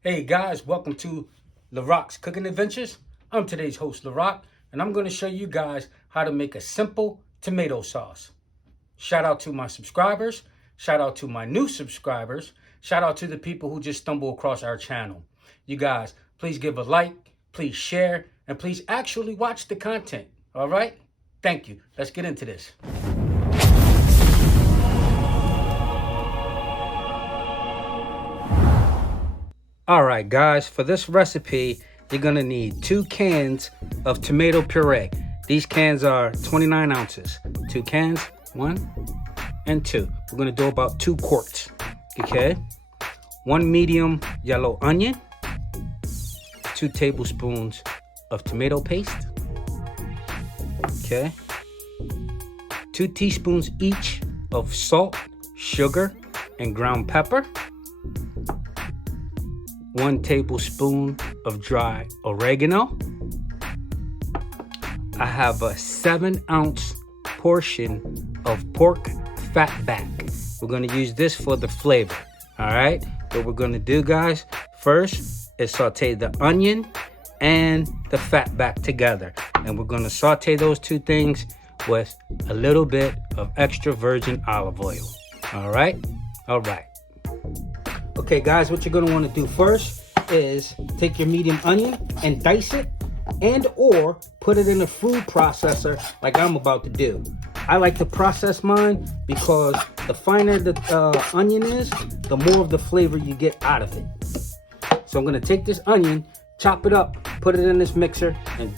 Hey guys, welcome to Larock's Cooking Adventures. I'm today's host, Larock, and I'm going to show you guys how to make a simple tomato sauce. Shout out to my subscribers, shout out to my new subscribers, shout out to the people who just stumble across our channel. You guys, please give a like, please share, and please actually watch the content, all right? Thank you. Let's get into this. All right, guys, for this recipe, you're gonna need 2 cans of tomato puree. These cans are 29 ounces. 2 cans, 1 and 2. We're gonna do about 2 quarts, okay? 1 medium yellow onion, 2 tablespoons of tomato paste, okay? 2 teaspoons each of salt, sugar, and ground pepper. 1 tablespoon of dry oregano. I have a 7-ounce portion of pork fat back. We're gonna use this for the flavor, all right? What we're gonna do, guys, first is saute the onion and the fat back together. And we're gonna saute those 2 things with a little bit of extra virgin olive oil, all right? All right. Okay, guys, what you're gonna wanna do first is take your medium onion and dice it and or put it in a food processor like I'm about to do. I like to process mine because the finer the onion is, the more of the flavor you get out of it. So I'm gonna take this onion, chop it up, put it in this mixer, and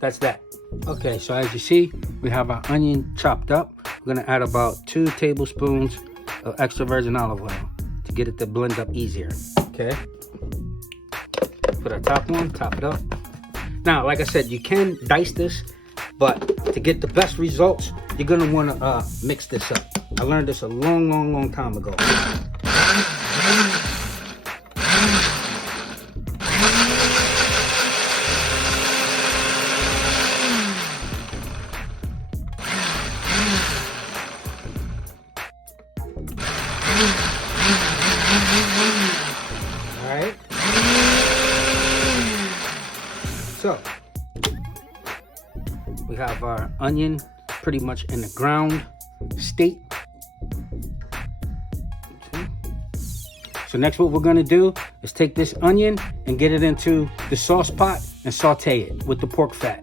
that's that. Okay, so as you see, we have our onion chopped up. We're gonna add about 2 tablespoons of extra virgin olive oil to get it to blend up easier, okay? Put our top on, top it up. Now, like I said, you can dice this, but to get the best results, you're gonna wanna mix this up. I learned this a long time ago. All right. So, we have our onion pretty much in the ground state. Okay. So next what we're gonna do is take this onion and get it into the sauce pot and saute it with the pork fat.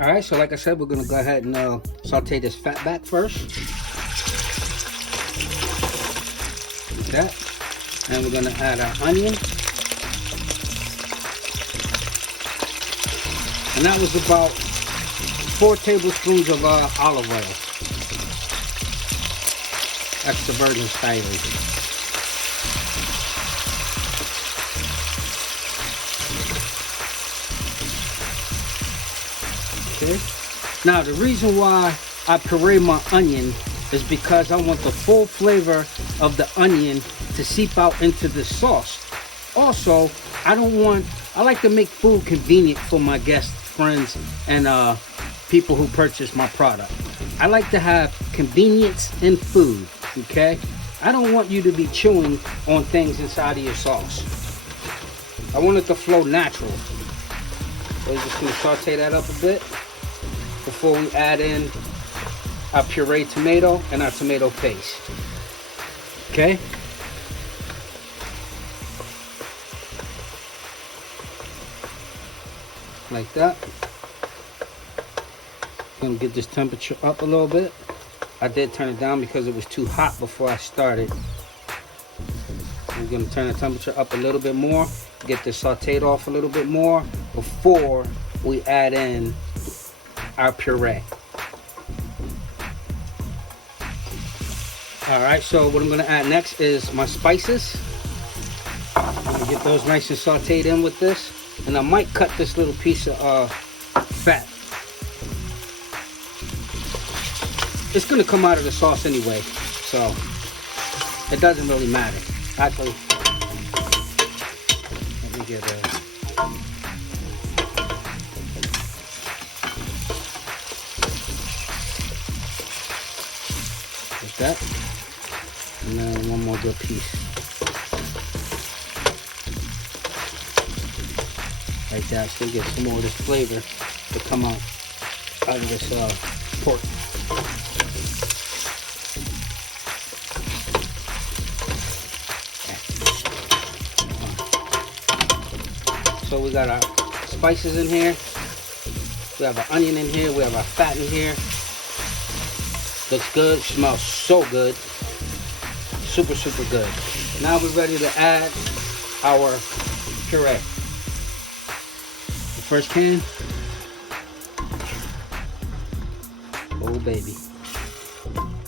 All right, so like I said, we're gonna go ahead and saute this fat back first. Like that. And we're gonna add our onion. And that was about 4 tablespoons of olive oil. Extra virgin style. Okay. Now the reason why I puree my onion is because I want the full flavor of the onion to seep out into the sauce. Also, I like to make food convenient for my guests, friends, and people who purchase my product. I like to have convenience in food, okay? I don't want you to be chewing on things inside of your sauce. I want it to flow natural. So we're just gonna saute that up a bit before we add in our pureed tomato and our tomato paste, okay? Like that. Gonna get this temperature up a little bit. I did turn it down because it was too hot before I started. I'm gonna turn the temperature up a little bit more, get this sauteed off a little bit more before we add in our puree. All right, so what I'm gonna add next is my spices. I'm gonna get those nice and sauteed in with this. And I might cut this little piece of fat. It's gonna come out of the sauce anyway, so it doesn't really matter. Actually, let me get like that. And then one more good piece. like that, so you get some more of this flavor to come out of this pork. So we got our spices in here. We have our onion in here. We have our fat in here. Looks good. Smells so good. Super, super good. Now we're ready to add our puree. The first can. Oh, baby.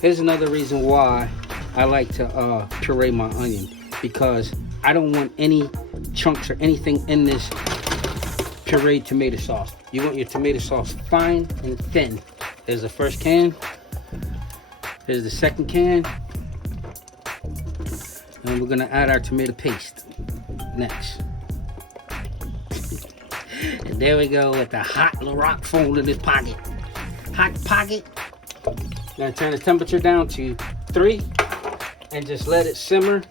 Here's another reason why I like to puree my onion, because I don't want any chunks or anything in this pureed tomato sauce. You want your tomato sauce fine and thin. There's the first can. Here's the second can. And we're gonna add our tomato paste next. And there we go with the hot Larocks phone in this pocket. Hot pocket. Now turn the temperature down to 3 and just let it simmer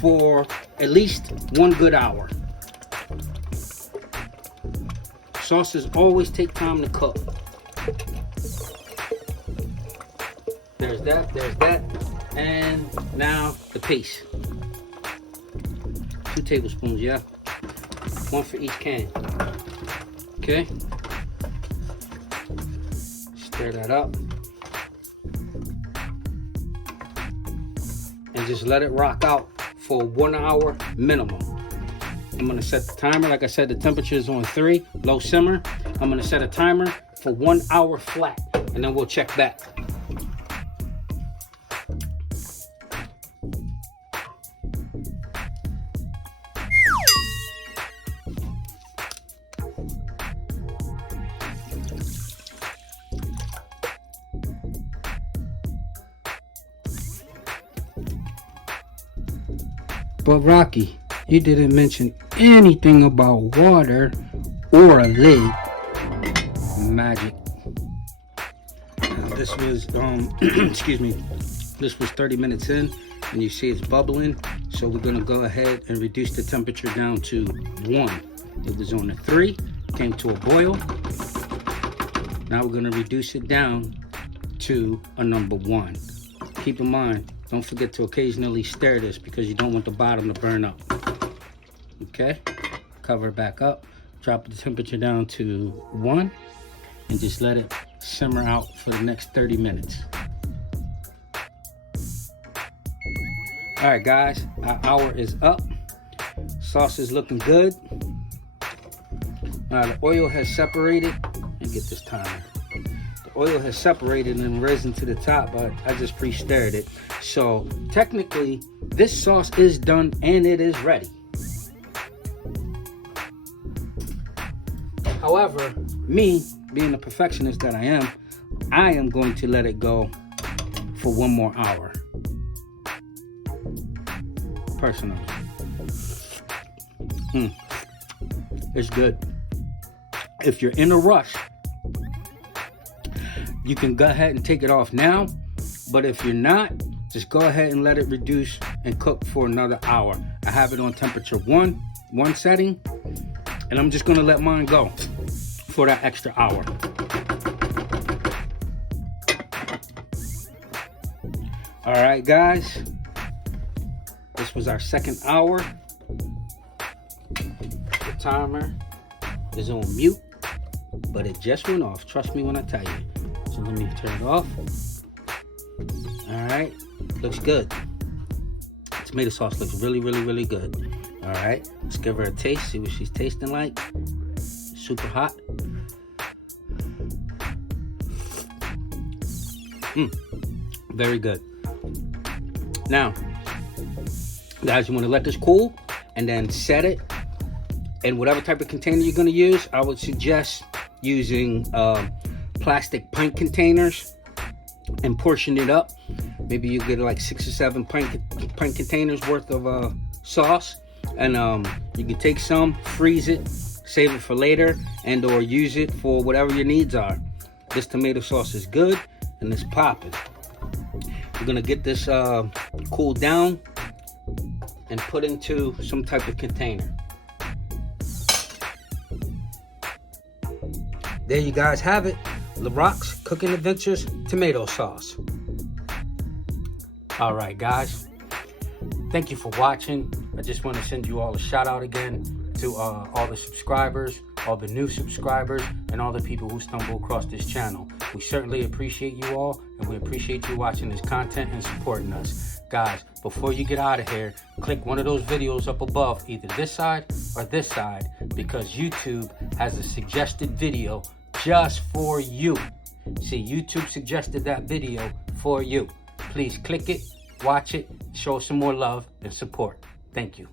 for at least 1 good hour. Sauces always take time to cook. There's that, and now the paste. 2 tablespoons, yeah. 1 for each can. Okay. Stir that up. And just let it rock out for 1 hour minimum. I'm gonna set the timer. Like I said, the temperature is on 3, low simmer. I'm gonna set a timer for 1 hour flat, and then we'll check back. But Rocky, you didn't mention anything about water or a lid. Magic. This was excuse me, this was 30 minutes in, and you see it's bubbling. So we're gonna go ahead and reduce the temperature down to 1. It was on a 3, came to a boil. Now we're gonna reduce it down to a number 1. Keep in mind, don't forget to occasionally stir this because you don't want the bottom to burn up. Okay, cover it back up, drop the temperature down to 1, and just let it simmer out for the next 30 minutes. All right, guys, our hour is up. Sauce is looking good. Now the oil has separated. Let me get this timer. The oil has separated and risen to the top, but I just pre-stirred it. So technically, this sauce is done and it is ready. However, me, being the perfectionist that I am going to let it go for 1 more hour. Personally. It's good. If you're in a rush, you can go ahead and take it off now. But if you're not, just go ahead and let it reduce and cook for another hour. I have it on temperature 1 setting, and I'm just gonna let mine go for that extra hour. All right, guys, this was our 2nd hour. The timer is on mute, but it just went off. Trust me when I tell you. So let me turn it off. All right, looks good. Tomato sauce looks really, really, really good. All right, let's give her a taste, see what she's tasting like. Super hot. Very good. Now, guys, you want to let this cool and then set it in whatever type of container you're going to use. I would suggest using plastic pint containers and portion it up. Maybe you get like 6 or 7 pint containers worth of sauce, and you can take some, freeze it, save it for later, and or use it for whatever your needs are. This tomato sauce is good and it's popping. We're gonna get this cooled down and put into some type of container. there you guys have it. Larockscooking Cooking Adventures tomato sauce. All right, guys. Thank you for watching. I just want to send you all a shout out again to all the subscribers, all the new subscribers, and all the people who stumble across this channel. We certainly appreciate you all, and we appreciate you watching this content and supporting us. Guys, before you get out of here, click one of those videos up above, either this side or this side, because YouTube has a suggested video just for you. See, YouTube suggested that video for you. Please click it, watch it, show some more love and support. Thank you.